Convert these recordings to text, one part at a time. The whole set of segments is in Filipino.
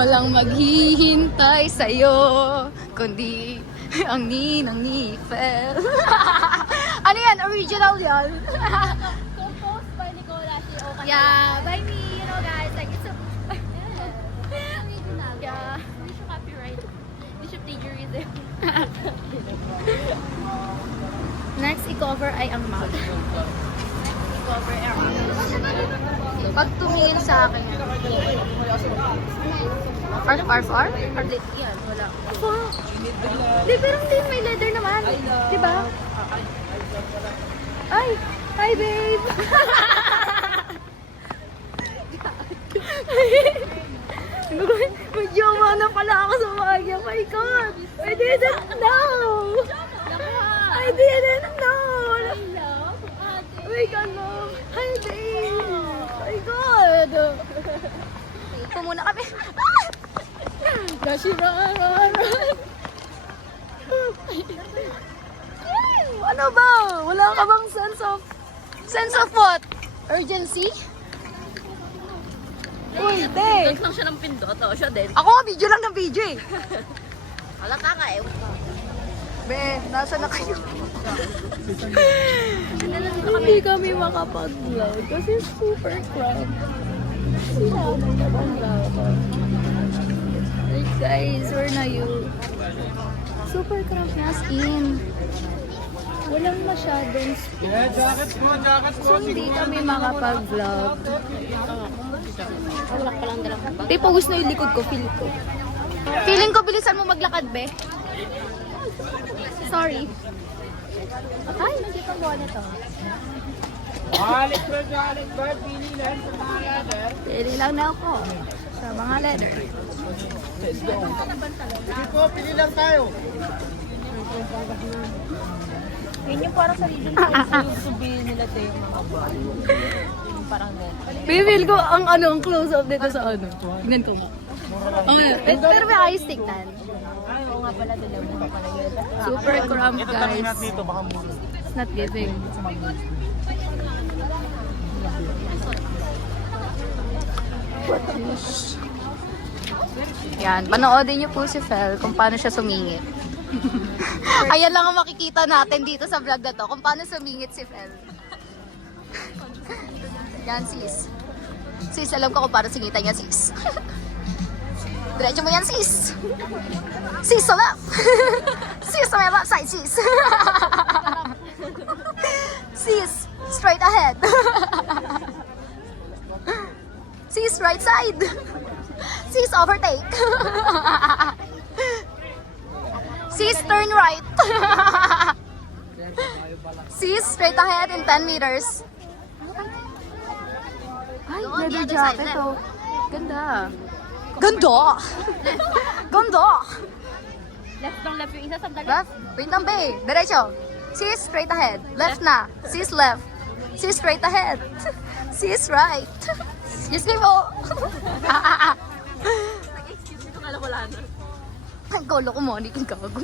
Walang maghihintay sa'yo, kundi ang ninang ni Fel. Ano yan? Original yan? Composed by Nicola C. Oka. Yeah, by me, you know guys, like it's a... Original. Yeah. Hindi siya copyright. Hindi siya plagiarism. Next i-cover ay ang mouth. Cover air. Pag tumingin sa akin, arf? Or yan, wala. Di, pero hindi, may leather naman. Di ba? Ay! Hi, babe! Mag-jowa na pala ako sa Magya. Oh my God! I didn't know! I didn't know! Oh my God, no! Hi, babe! Oh my God! Ito muna kami. Gashi, run! Ano ba? Wala ka bang sense of what? Urgency? Uy, te! Pindot lang siya ng pindot. O, siya din. Ako nga, video lang ng video eh. Halata ka eh. Be, nasa na kayo? Hindi kami makapag-vlog kasi super crowd. Sila nakapag-vlog. Like guys, where na you? Super crowd na as in. Walang masyadong space. So hindi kami makapag-vlog. Wala pa lang dalang kapag. Di, pagos na yung likod ko, feel ko. Feeling ko, bilisan mo maglakad, be. Sorry. Ay, hindi pa mo nito. Pili lang na ako sa mga leather. Let's go. Sige po, pili lang tayo. Yun yung parang sarili yung sabihin nila tayo yung mga bal. Yung parang Feel ko ang ang close-up dito sa ano. Tingnan ko mo. Pero may ayos tignan. Ay, oo nga pala nila mo pala yun. Super cramped, Ito tabi guys. natin dito, baka muna. It's not giving. Yan, panoodin niyo po si Fel kung paano siya sumingit. Ayan lang ang makikita natin dito sa vlog na to, kung paano sumingit si Fel. Yan, sis. Sis, alam ko kung paano singitan niya, sis. Diretso mo yan, sis. Sis, sa left. Sis, sa may left side, sis. Sis, straight ahead. Sis, right side. Sis, overtake. Sis, turn right. Sis, straight ahead in 10 meters. Ay, leather jacket to. Ganda. Ganda! Ganda! Left lang left yung isa, sandali. Left. Wait lang, babe. Diretso. Sis, straight ahead. Left na. Sis, left. Sis, straight ahead. Sis, right. Yes, babe, oh. Excuse me, kung alam wala na. Ang kolo ko mo, hindi kang gago.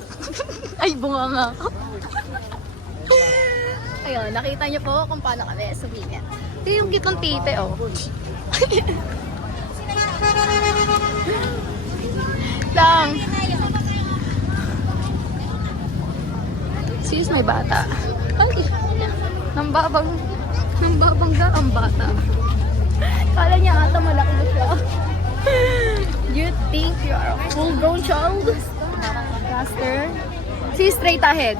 Ay, bunga nga ako. Ayun, nakita niyo po kung paano kami sumingit. Ito yung gitong tite, oh. Lang. Sis, may bata. Ay, nambabangga ang bata. Kala niya ata malaki na siya. You think you are a full-grown child? Master. Sis, straight ahead.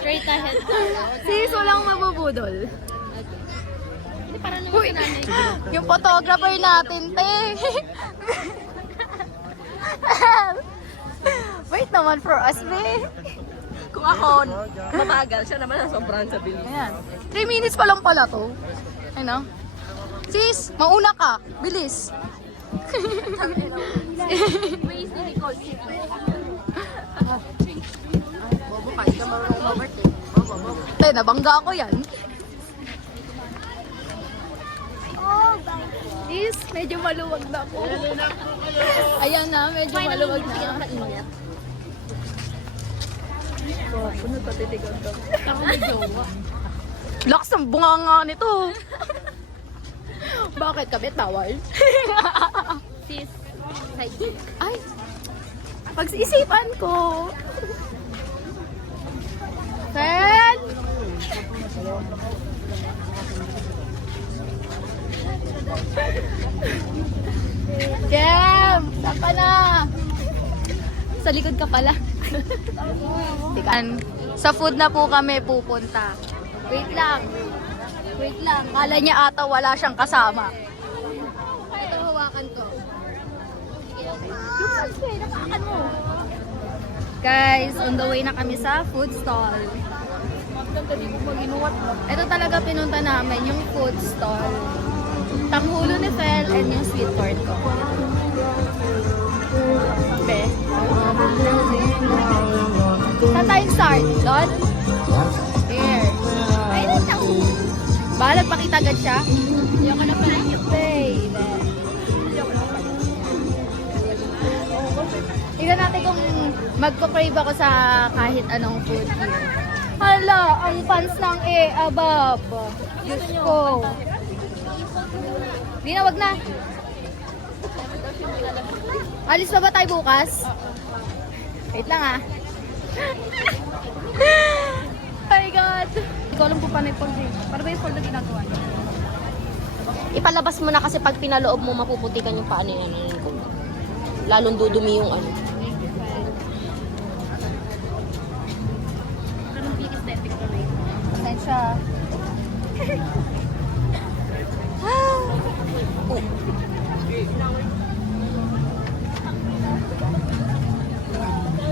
Straight ahead. Sis, walang mabubudol. Hindi, parang naman Uy, si nanay. yung photographer natin, te. Wait naman for us, be. Kung ako, matagal siya naman sa sobrang sa bilis. Ayan. 3 minutes pa lang pala to. Ano? Sis, mauna ka. Bilis. Waze ni Nicole City. Bobo ka, hindi ka marunong overtake. Bobo. Te, nabangga ako yan. Sis, medyo maluwag na ako. Ayan na, medyo maluwag na. Mainit. Puno pa titigan ka. Ako may jowa. Lakas ng bunganga nito. Bakit kabit bawal? sis. Psychic. Ay! Pag-isipan ko. Fel! Jem! Saan ka na? Sa likod ka pala. Tikan. Sa food na po kami pupunta. Wait lang. Wait lang. Kala niya ata wala siyang kasama. Ito, hawakan ko. Napakan mo. Guys, on the way na kami sa food stall. Ito talaga pinunta namin, yung food stall. Tanghulo ni Fel and yung sweet corn ko. Be. Saan tayo start? Doon? Here. Ay, lang. Bahala, pakita agad siya. Ayoko na pala yung babe. Tignan natin kung magpa-crave ako sa kahit anong food here. Hala, ang fans ng abab. Diyos ko. Di na, wag na. Alis pa ba tayo bukas? Wait lang ah. Oh my God. Hindi ko alam kung paano yung fold. Paano ba yung fold na ginagawa niya? Ipalabas mo na kasi pag pinaloob mo, mapuputikan yung paano yan. Lalong dudumi yung ano. Anong aesthetic ko rin? Pasensya.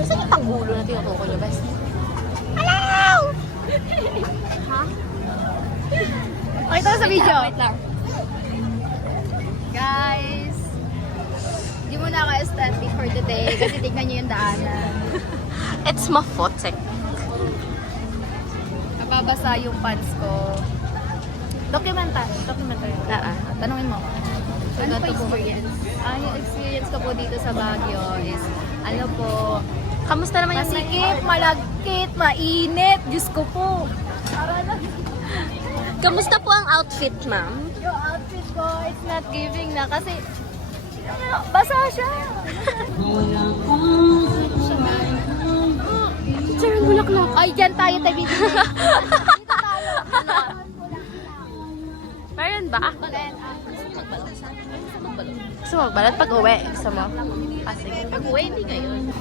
Saan yung tanggulo na tinutukoy niyo, best? Ha? Okay, ito sa video. Wait lang. Guys, hindi mo na ako aesthetic for today kasi tignan nyo yung daanan. It's mafotek. Nababasa yung pants ko. Documentary. Tanungin mo. Ano pa experience? Yung experience ko po dito sa Baguio is, ano po, Kamusta naman yung masikip, malagkit, mainit. Diyos ko po. Para na. Kamusta po ang outfit, ma'am? Yung outfit ko, it's not giving na kasi basa siya. Sarang bulaklak. Ay, dyan tayo tayo. Dito tayo. Meron ba? Gusto mo magbalot? Pag uwi, gusto mo? Ah, sige. Pag uwi, hindi ngayon.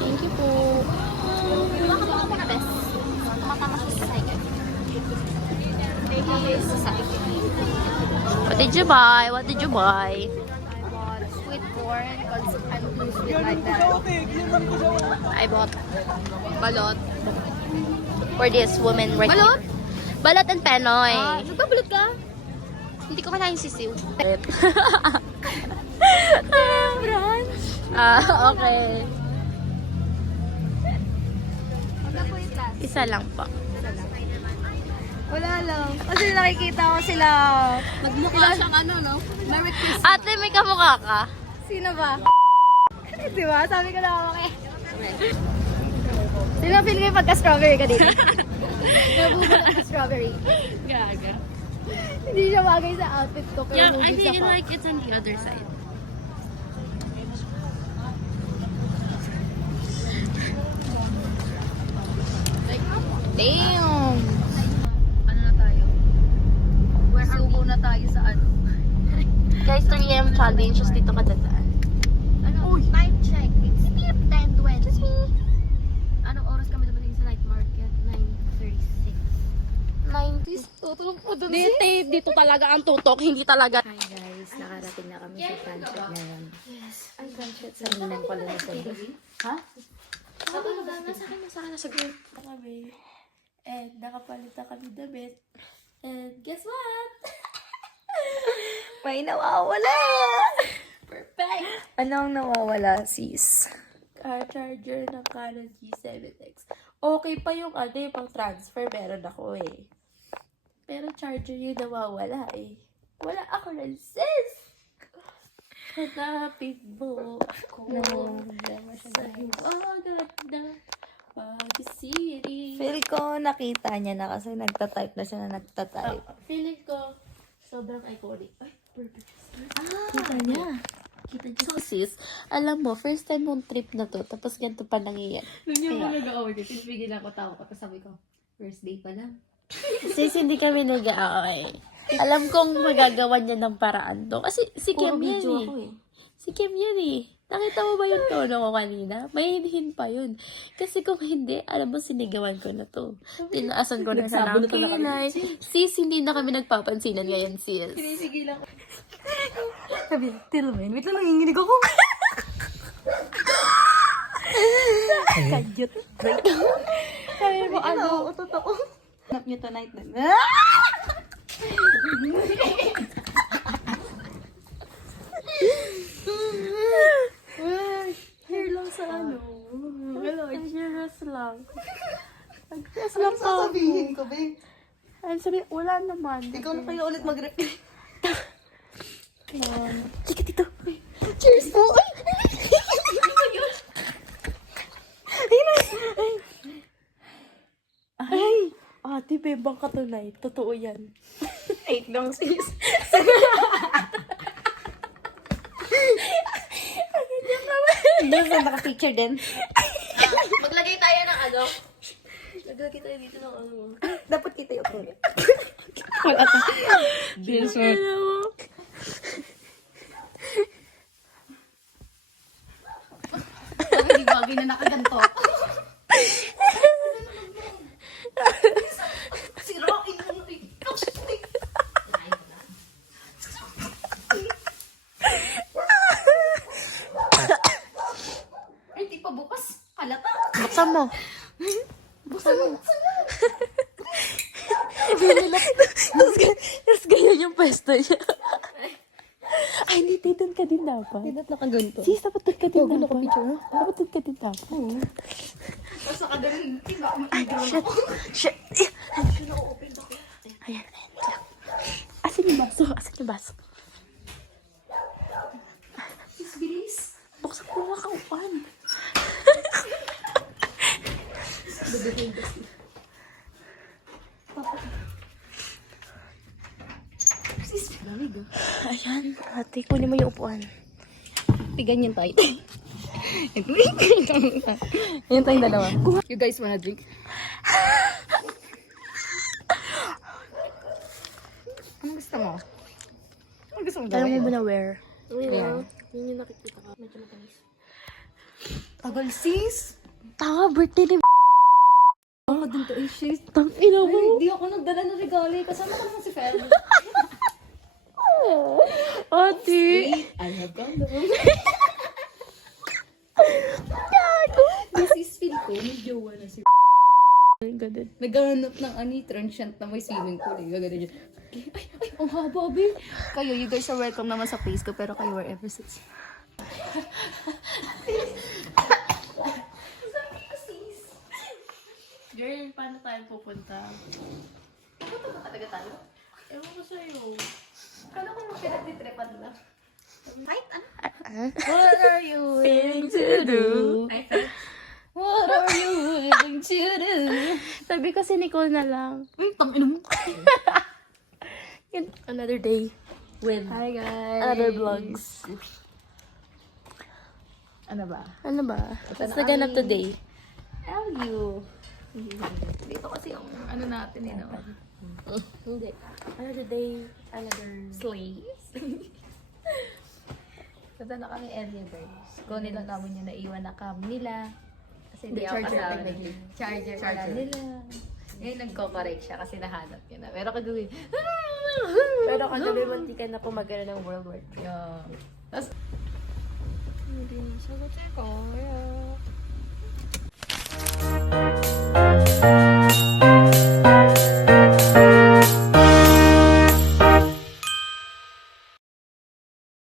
Thank you po. Makakama ko na, bes. Makakama siya sa cycle. Sa cycle. What did you buy? What did you buy? I bought sweet corn because I'm too sweet like that. I bought balot for this woman right Balot? here. Balot and penoy. Nagpabulot ka? Hindi ko kailangan sisiw. Brunch? Okay. Magkapulit ka? Isa lang po. Wala lang. Kasi nakikita ko sila. Nagmukha siyang ano, no? Merry Christmas. Ate, may kamukha ka. Sino ba? Di ba? Sabi ko na ako eh. Sino feel ko yung pagka-strawberry ka dito? Nabubulot ka strawberry. Gaga. Hindi siya bagay sa outfit ko pero Yeah, I movie siya feel pa. like it's on the other side. Damn! Ano na tayo? Subo na tayo sa ano? Guys, 3 AM challenge. Just dito ka dadaan. Ano? Time check. It's 10:20. Just me. Anong oras kami dumating sa night market? 9:36. 90s. Tutulong po dun Dito talaga ang tutok, hindi talaga. Hi guys, nakarating na kami sa Planchet ngayon. Yes. Ay, Planchet. Sa Minang pala na sa Ha? Nasa group. Kami. And nakapalit na kami damit. And guess what? May nawawala! Perfect! Anong nawawala, sis? Charger ng Canon G7X. Okay pa yung ano, yung pang transfer, meron ako eh. Pero charger yung nawawala eh. Wala ako rin, sis! Hanapin mo ako sa hiwagat na Baguio City. Feel ko nakita niya na kasi nagtatype na siya na nagtatype. Feeling ko, sobrang iconic. Ay, Kita niya. So sis, alam mo, first time mong trip na to, tapos ganito pa nangyayari. Nung yung mga nag-order, pinipigilan ko tao ko. Tapos sabi ko, first day pa lang. Sis, hindi kami nag-aaway. Alam kong magagawa niya ng paraan to. Kasi si Kim yan eh. Si Kim yan eh. Nakita mo ba yung tono ko kanina? May hinhin pa yun. Kasi kung hindi, alam mo, sinigawan ko na to. Tinaasan ko na sa ng kilay. Sis, hindi na kami nagpapansinan ngayon, sis. Pinipigilan ko. Sabi, Tilmen, wait lang, nanginginig ako. Kadyot. Sabi mo, ano? Totoo. Nap nyo tonight na. Here lang sa ano. Hello, serious lang. Nag-serious lang Anong pa ako. sasabihin ko, be? Ano sabi, wala naman. Ikaw na kayo ulit mag-repeat. Chika dito. Cheers po. Ay! Ate, bebang ka tunay. Totoo yan. Wait lang, sis. Hindi sa naka-picture din. Maglagay tayo ng ano. Naglagay tayo dito ng ano. Dapat kita yung ulit. Cheers, sir. Hindi bagay na nakaganto. Sirain mo ikaw. Ay, di pa bukas. Halata. Buksan mo. Buksan mo. Tapos ganyan yung pwesto niya. Ay, hindi. Doon ka din dapat. Dapat nakaganto. Sis, dapat doon ka din dapat. naka-picture, ha? Dapat doon ka din dapat. Tapos nakaganon. Tingnan ko maigaw. Shit. Ayan, ayan. Lang. Asan yung baso? Asan yung baso? Sis, bilis. Buksan ko na kaupan. Sis, lamig ah. Ayan, ate, kunin mo yung upuan. Tigan yung tayo. Yan tayong dalawa. You guys wanna drink? Ano gusto mo? Ano gusto mo Alam gawin? mo ba na where? Yeah. Yun yung nakikita ko. Medyo matamis. Tagal sis! Tanga, birthday ni Baka din to sis. Tang ina mo. Hindi ako nagdala ng regalo eh. Kasama ko naman si Fel. Ate. I have condom. Gago. This is feel ko, may jowa na si Ganun. Naghahanap ng transient na may swimming pool. Gagano dyan. Ay, ang haba, babe. Kayo, you guys are welcome naman sa place ko, pero kayo wherever sits. Girl, paano tayo pupunta? Pupunta ba talaga tayo? Ewan ko sa'yo. Kala ko mo pinagtitripan lang. Kahit ano? What are you Feeling to do. Ay, Fel. What are you willing to do? Sabi ko si Nicole na lang. Tangin mo. Yun, another day. With Hi guys. Other vlogs. ano ba? Ano ba? What's naganap today? you. Dito kasi yung ano natin eh, no? Hindi. Another day, another Slaves. Punta na kami early birds. Kunin lang namin yung naiwan na cam nila. Kasi hindi ako kasama. Charger wala nila. Ngayon nagko-correct siya kasi nahanap niya na. Pero kagawin. Pero kagabi muntikan na po magano ng World War III. Yeah. Tapos, Hindi na sagot ko.